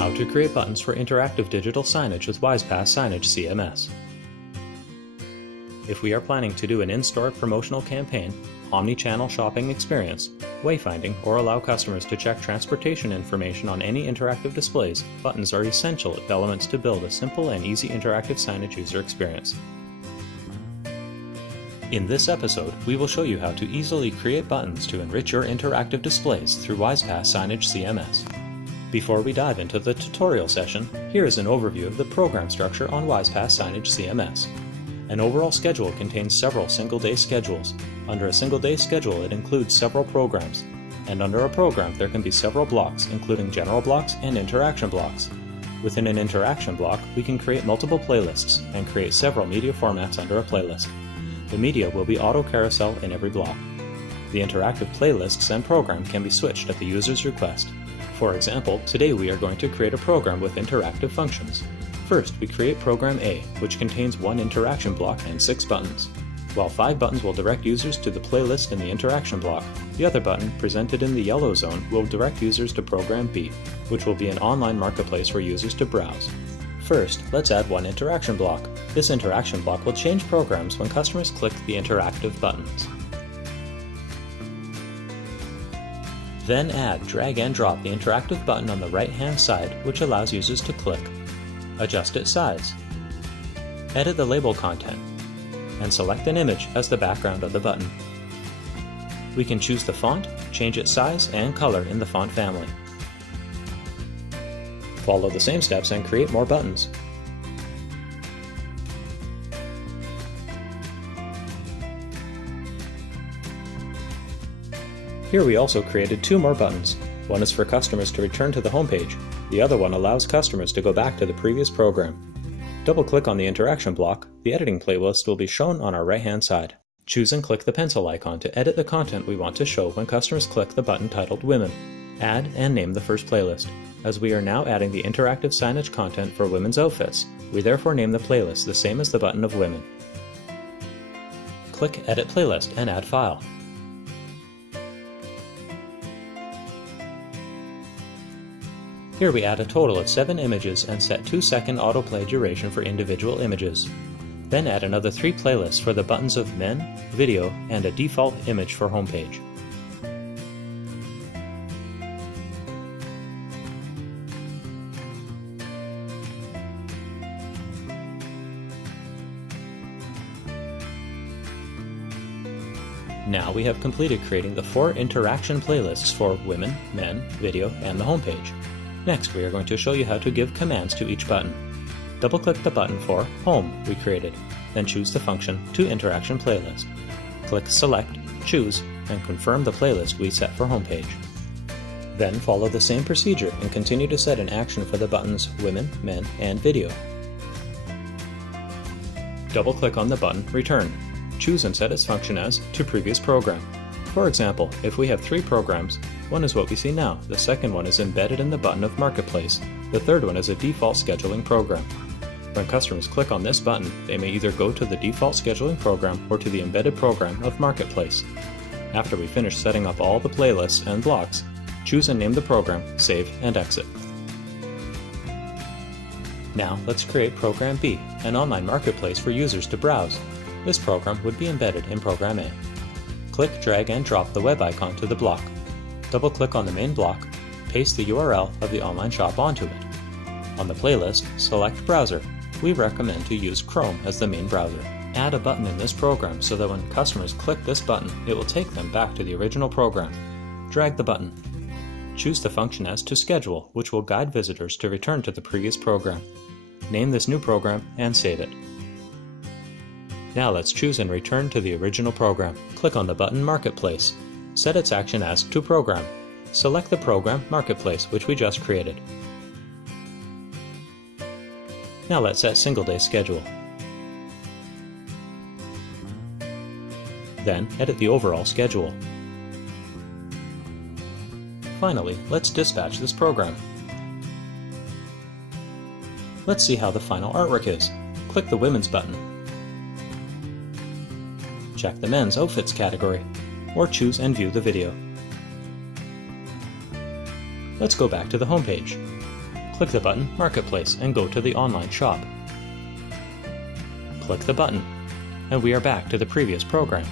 How to create buttons for interactive digital signage with WISE-PaaS SignageCMS. If we are planning to do an in-store promotional campaign, omni-channel shopping experience, wayfinding, or allow customers to check transportation information on any interactive displays, buttons are essential elements to build a simple and easy interactive signage user experience. In this episode, we will show you how to easily create buttons to enrich your interactive displays through WISE-PaaS SignageCMS. Before we dive into the tutorial session, here is an overview of the program structure on WISE-PaaS SignageCMS. An overall schedule contains several single-day schedules. Under a single-day schedule, it includes several programs. And under a program, there can be several blocks, including general blocks and interaction blocks. Within an interaction block, we can create multiple playlists and create several media formats under a playlist. The media will be auto-carousel in every block. The interactive playlists and program can be switched at the user's request. For example, today we are going to create a program with interactive functions. First, we create program A, which contains one interaction block and 6 buttons. While 5 buttons will direct users to the playlist in the interaction block, the other button, presented in the yellow zone, will direct users to program B, which will be an online marketplace for users to browse. First, let's add one interaction block. This interaction block will change programs when customers click the interactive buttons. Then add, drag and drop the interactive button on the right-hand side, which allows users to click. Adjust its size. Edit the label content, and select an image as the background of the button. We can choose the font, change its size and color in the font family. Follow the same steps and create more buttons. Here we also created 2 more buttons. One is for customers to return to the homepage. The other one allows customers to go back to the previous program. Double-click on the interaction block. The editing playlist will be shown on our right-hand side. Choose and click the pencil icon to edit the content we want to show when customers click the button titled Women. Add and name the first playlist. As we are now adding the interactive signage content for women's outfits, we therefore name the playlist the same as the button of Women. Click Edit Playlist and add file. Here we add a total of 7 images and set 2-second autoplay duration for individual images. Then add another 3 playlists for the buttons of Men, Video, and a default image for homepage. Now we have completed creating the 4 interaction playlists for Women, Men, Video, and the homepage. Next, we are going to show you how to give commands to each button. Double-click the button for Home we created, then choose the function To Interaction Playlist. Click Select, Choose, and confirm the playlist we set for Homepage. Then follow the same procedure and continue to set an action for the buttons Women, Men, and Video. Double-click on the button Return. Choose and set its function as To Previous Program. For example, if we have 3 programs, one is what we see now, the second one is embedded in the button of Marketplace, the third one is a default scheduling program. When customers click on this button, they may either go to the default scheduling program or to the embedded program of Marketplace. After we finish setting up all the playlists and blocks, choose and name the program, save, and exit. Now let's create Program B, an online marketplace for users to browse. This program would be embedded in Program A. Click, drag, and drop the web icon to the block. Double-click on the main block, paste the URL of the online shop onto it. On the playlist, select Browser. We recommend to use Chrome as the main browser. Add a button in this program so that when customers click this button, it will take them back to the original program. Drag the button. Choose the function as To Schedule, which will guide visitors to return to the previous program. Name this new program and save it. Now let's choose and return to the original program. Click on the button Marketplace. Set its action as To Program. Select the program Marketplace, which we just created. Now let's set single-day schedule. Then edit the overall schedule. Finally, let's dispatch this program. Let's see how the final artwork is. Click the Women's button. Check the Men's Outfits category, or choose and view the video. Let's go back to the home page. click the button Marketplace and go to the online shop. Click the button, and we are back to the previous program.